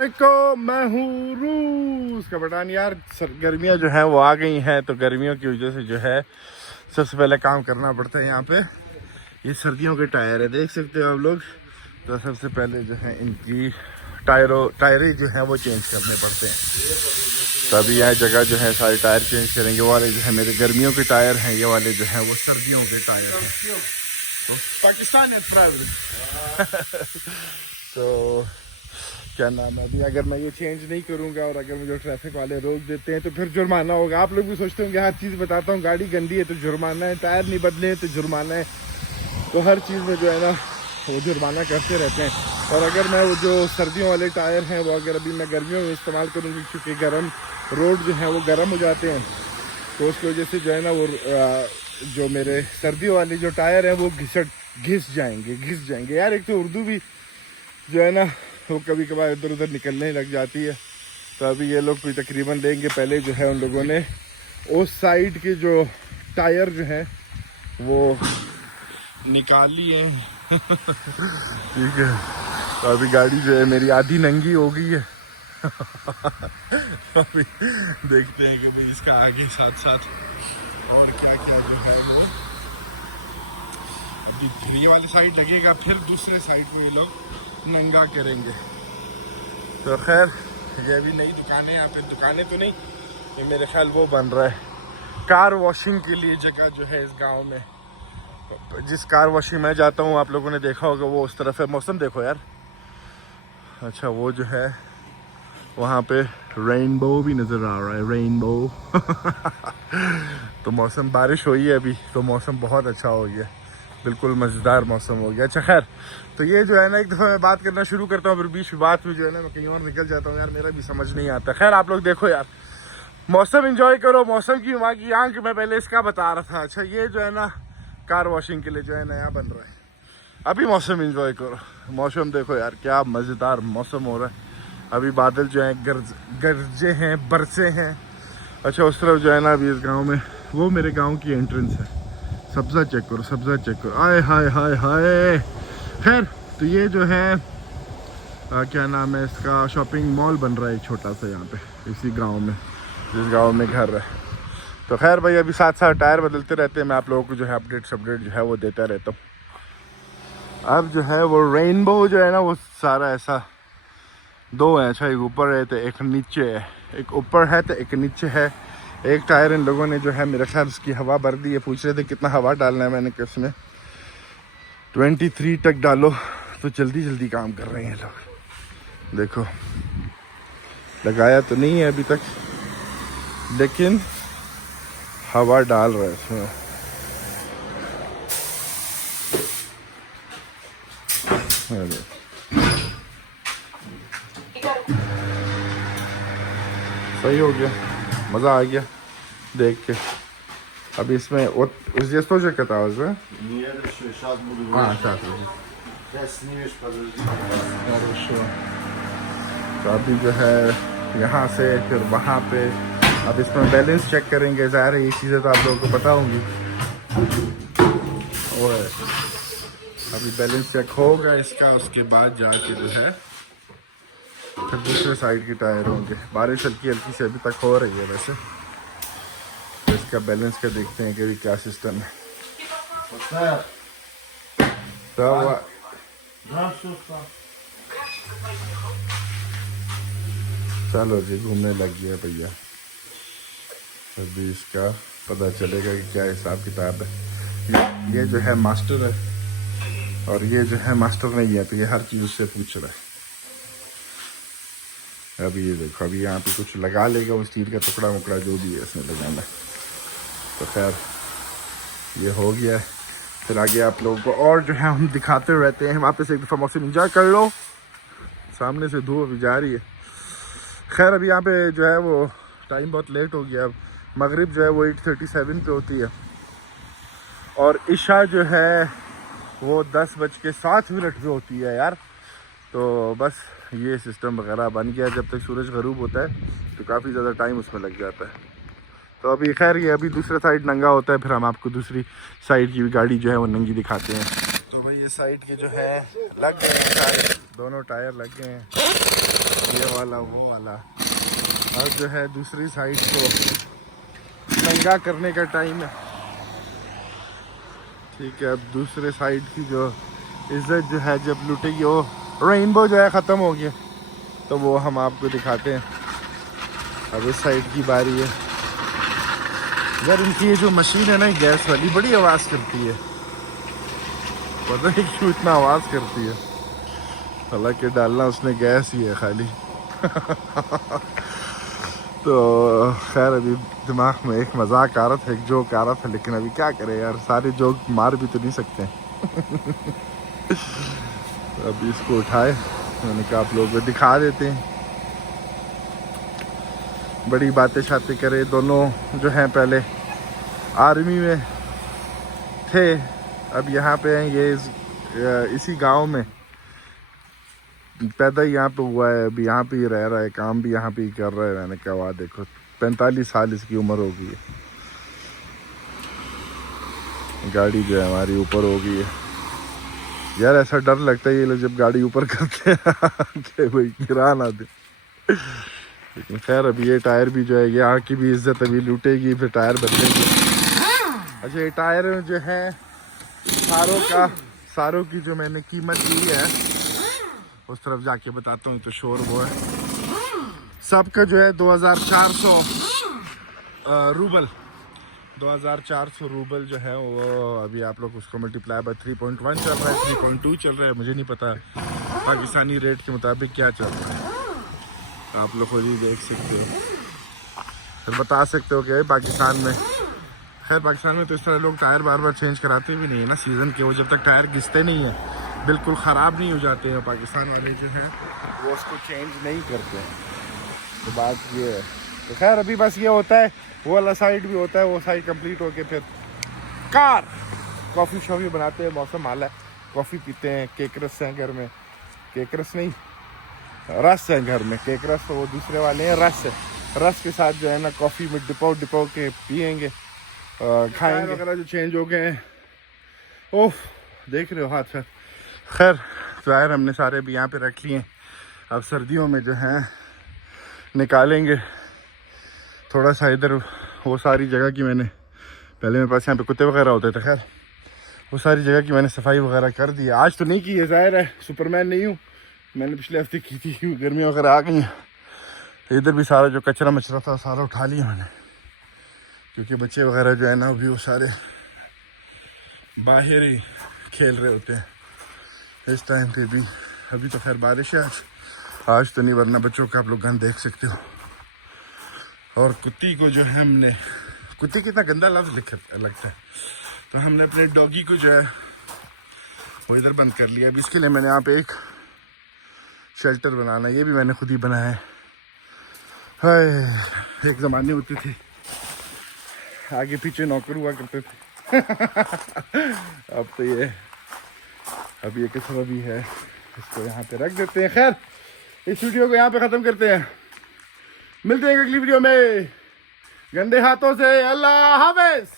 को मैं हूँ रूस का बटान। यार गर्मियाँ जो है वो आ गई हैं, तो गर्मियों की वजह से जो है सबसे पहले काम करना पड़ता है। यहाँ पे ये सर्दियों के टायर है, देख सकते हो आप लोग। तो सबसे पहले जो है इनकी टायरें जो है वो चेंज करने पड़ते हैं। तो अभी यहाँ जगह जो है सारे टायर चेंज करेंगे। वो वाले जो है मेरे गर्मियों के टायर हैं, ये वाले जो हैं वो सर्दियों के टायर हैं। तो पाकिस्तान है तो क्या नाम है, अभी अगर मैं ये चेंज नहीं करूँगा और अगर मुझे ट्रैफिक वाले रोक देते हैं तो फिर जुर्माना होगा। आप लोग भी सोचते होंगे, हर चीज़ बताता हूँ, गाड़ी गंदी है तो जुर्माना है, टायर नहीं बदले हैं तो जुर्माना है। तो हर चीज़ में जो है ना वो जुर्माना करते रहते हैं। और अगर मैं वो जो सर्दियों वाले टायर हैं वो अगर अभी मैं गर्मियों में इस्तेमाल करूँगी, क्योंकि गर्म रोड जो है वो गर्म हो जाते हैं, तो उसकी वजह से जो है ना वो जो मेरे सर्दियों वाले जो टायर हैं वो घिस जाएंगे। यार एक तो उर्दू भी जो है ना वो कभी कभार इधर उधर निकलने लग जाती है। तो अभी ये लोग कोई तकरीबन लेंगे, पहले जो है उन लोगों ने उस साइड के जो टायर जो है वो निकाल लिए हैं ठीक है। तो अभी गाड़ी जो है मेरी आधी नंगी हो गई है अभी देखते हैं कि भाई इसका आगे साथ साथ और क्या क्या जो है वो अभी फिर ये वाली साइड लगेगा, फिर दूसरे साइड को ये लोग नंगा करेंगे। तो खैर ये अभी नई दुकानें, यहाँ पे दुकानें तो नहीं, ये मेरे ख्याल वो बन रहा है कार वॉशिंग के लिए जगह जो है इस गांव में। जिस कार वॉशिंग मैं जाता हूँ आप लोगों ने देखा होगा वो उस तरफ है। मौसम देखो यार, अच्छा वो जो है वहाँ पे रेनबो भी नज़र आ रहा है, रेनबो तो मौसम, बारिश हुई है अभी तो मौसम बहुत अच्छा हो गया, बिल्कुल मज़ेदार मौसम हो गया। अच्छा खैर, तो ये जो है ना एक दफ़ा मैं बात करना शुरू करता हूँ, फिर बीच बात में जो है ना मैं कहीं और निकल जाता हूँ। यार मेरा भी समझ नहीं आता। खैर आप लोग देखो यार, मौसम एंजॉय करो, मौसम की वहाँ की आंख मैं पहले इसका बता रहा था। अच्छा ये जो है ना कार वॉशिंग के लिए जो है नया बन रहा है, अभी मौसम एंजॉय करो। मौसम देखो यार क्या मज़ेदार मौसम हो रहा है। अभी बादल जो हैं गरजे हैं, बरसे हैं। अच्छा उस तरफ जो है ना अभी इस गाँव में, वो मेरे गाँव की एंट्रेंस है, सब्ज़ा चेक करो, सब्ज़ा चेक करो, आए हाय हाय हाय। खैर तो ये जो है क्या नाम है इसका, शॉपिंग मॉल बन रहा है एक छोटा सा यहाँ पे इसी गांव में, जिस गांव में घर है। तो खैर भाई अभी साथ साथ टायर बदलते रहते हैं, मैं आप लोगों को जो है अपडेट जो है वो देता रहता हूँ। अब जो है वो रेनबो जो है ना वो सारा ऐसा दो है। अच्छा एक ऊपर है तो एक नीचे है, एक ऊपर है तो एक नीचे है। एक टायर इन लोगों ने जो है मेरे ख्याल उसकी हवा भर दी है। पूछ रहे थे कितना हवा डालना है, मैंने कहा इसमें 23 तक डालो। तो जल्दी जल्दी काम कर रहे हैं लोग। देखो लगाया तो नहीं है अभी तक, लेकिन हवा डाल रहा है इसमें। सही हो गया, मज़ा आ गया देख के। अभी इसमें здесь тоже каталась, да? Нет, еще сейчас буду сейчас. Сейчас снимешь, подожди. Хорошо. तो अभी जो है यहाँ से फिर वहाँ पे, अब इसमें बैलेंस चेक करेंगे। ज़ाहिर है ये चीज़ें तो आप लोगों को पता होंगी। और अभी बैलेंस चेक होगा इसका, उसके बाद जाके जो है फिर दूसरे साइड के टायर होंगे। बारिश हल्की हल्की से अभी तक हो रही है वैसे, तो इसका बैलेंस का देखते हैं कि क्या सिस्टम है। तो चलो जी घूमने लग गया भैया, अभी इसका पता चलेगा कि क्या हिसाब किताब है। ये जो है मास्टर है और ये जो है मास्टर नहीं है, तो ये हर चीज़ उससे पूछ रहा है। अभी ये देखो, अभी यहाँ पे कुछ लगा लेगा वो स्टील का टुकड़ा मुकड़ा जो भी है इसमें लगाना। तो खैर ये हो गया है। फिर आगे आप लोगों को और जो है हम दिखाते रहते हैं। वापस एक दफ़ा मौसम एंजॉय कर लो, सामने से धूप अभी जा रही है। खैर अभी यहाँ पे जो है वो टाइम बहुत लेट हो गया। अब मगरिब जो है वो 8:37 पे होती है और इशा जो है वो 10:07 पे होती है यार। तो बस ये सिस्टम वगैरह बन गया। जब तक सूरज गरूब होता है तो काफ़ी ज़्यादा टाइम उसमें लग जाता है। तो अभी खैर ये अभी दूसरा साइड नंगा होता है, फिर हम आपको दूसरी साइड की भी गाड़ी जो है वो नंगी दिखाते हैं। तो भाई ये साइड के जो है लग गए सारे दोनों टायर लग गए हैं, ये वाला वो वाला। और जो है दूसरी साइड को नंगा करने का टाइम है। ठीक है, अब दूसरे साइड की जो इज्जत जो है जब लुटेगी, वो रेनबो जो है ख़त्म हो गया, तो वो हम आपको दिखाते हैं। अब इस साइड की बारी है। यार इनकी ये जो मशीन है ना गैस वाली, बड़ी आवाज़ करती है, पता नहीं क्यों इतना आवाज़ करती है। हालांकि डालना उसने गैस ही है खाली। तो खैर अभी दिमाग में एक मजाक आ रहा था, एक जोक आ रहा था, लेकिन अभी क्या करें यार, सारे जोक मार भी तो नहीं सकते। तो अभी इसको उठाए, मैंने कहा आप लोगों को दिखा देते हैं। बड़ी बातें शातें करे, दोनों जो हैं पहले आर्मी में थे, अब यहाँ पे हैं। ये इसी गांव में पैदा यहाँ पे हुआ है, अभी यहाँ पे ही रह रहा है, काम भी यहाँ पे ही कर रहा है। मैंने कहा वाह देखो, 45 साल इसकी उम्र हो गई है, गाड़ी जो है हमारी ऊपर हो गई है। यार ऐसा डर लगता है ये लोग जब गाड़ी ऊपर करते हैं कि भाई गिरा ना दे। लेकिन खैर अभी ये टायर भी जो है, यहाँ की भी इज्जत अभी लूटेगी, फिर टायर बदलेंगे। अच्छा ये टायर जो है सारों की जो मैंने कीमत दी है, उस तरफ जाके बताता हूँ, तो शोर वो है। सबका जो है 2400 रूबल, 2400 रूबल जो है वो अभी आप लोग उसको मल्टीप्लाई बाय 3.1 चल रहा है, 3.2 चल रहा है, मुझे नहीं पता पाकिस्तानी रेट के मुताबिक क्या चल रहा है। आप लोग खुद ही देख सकते हो, फिर बता सकते हो कि पाकिस्तान में, खैर पाकिस्तान में तो इस तरह लोग टायर बार बार चेंज कराते भी नहीं है ना सीज़न के, वो जब तक टायर घिसते नहीं है, बिल्कुल ख़राब नहीं हो जाते हैं, पाकिस्तान वाले जो हैं वो उसको चेंज नहीं करते हैं। तो बात ये है। तो खैर अभी बस ये होता है, वो वाला साइड भी होता है, वो साइड कंप्लीट होके फिर कार कॉफ़ी शॉफ़ी बनाते हैं, मौसम हाल है, कॉफ़ी पीते हैं। केक रस हैं घर में, केक रस नहीं रस है घर में, केक रस तो वो दूसरे वाले हैं, रस है। रस के साथ जो है ना कॉफ़ी में डिपो के पियेंगे, खाएंगे वगैरह जो चेंज हो गए हैं। ओह देख रहे हो हाथ सर। खैर टायर हमने सारे भी यहाँ पे रख लिए हैं, अब सर्दियों में जो है निकालेंगे। थोड़ा सा इधर वो सारी जगह की मैंने, पहले मेरे पास यहाँ पे कुत्ते वगैरह होते थे, खैर वो सारी जगह की मैंने सफाई वगैरह कर दी है। आज तो नहीं की है, ज़ाहिर है सुपरमैन नहीं हूँ, मैंने पिछले हफ्ते की थी, गर्मियाँ वगैरह आ गई हैं। इधर भी सारा जो कचरा मचरा था सारा उठा लिया मैंने, क्योंकि बच्चे वगैरह जो है ना अभी वो सारे बाहर ही खेल रहे होते हैं इस टाइम पे भी। अभी तो खैर बारिश है आज तो नहीं, वरना बच्चों का आप लोग गंद देख सकते हो। और कुत्ती को जो है हमने, कुत्ती कितना गंदा लफ्ज़ लगता है, तो हमने अपने डॉगी को जो है वो इधर बंद कर लिया। अभी इसके लिए मैंने यहाँ पे एक शेल्टर बनाना, ये भी मैंने खुद ही बनाया है। हाय एक ज़माने होते थे आगे पीछे नौकर हुआ करते थे। अब तो ये अभी एक तरह भी है, इसको यहाँ पे रख देते हैं। खैर इस वीडियो को यहाँ पे ख़त्म करते हैं, मिलते हैं अगली वीडियो में गंदे हाथों से। अल्लाह हाफ़िज़।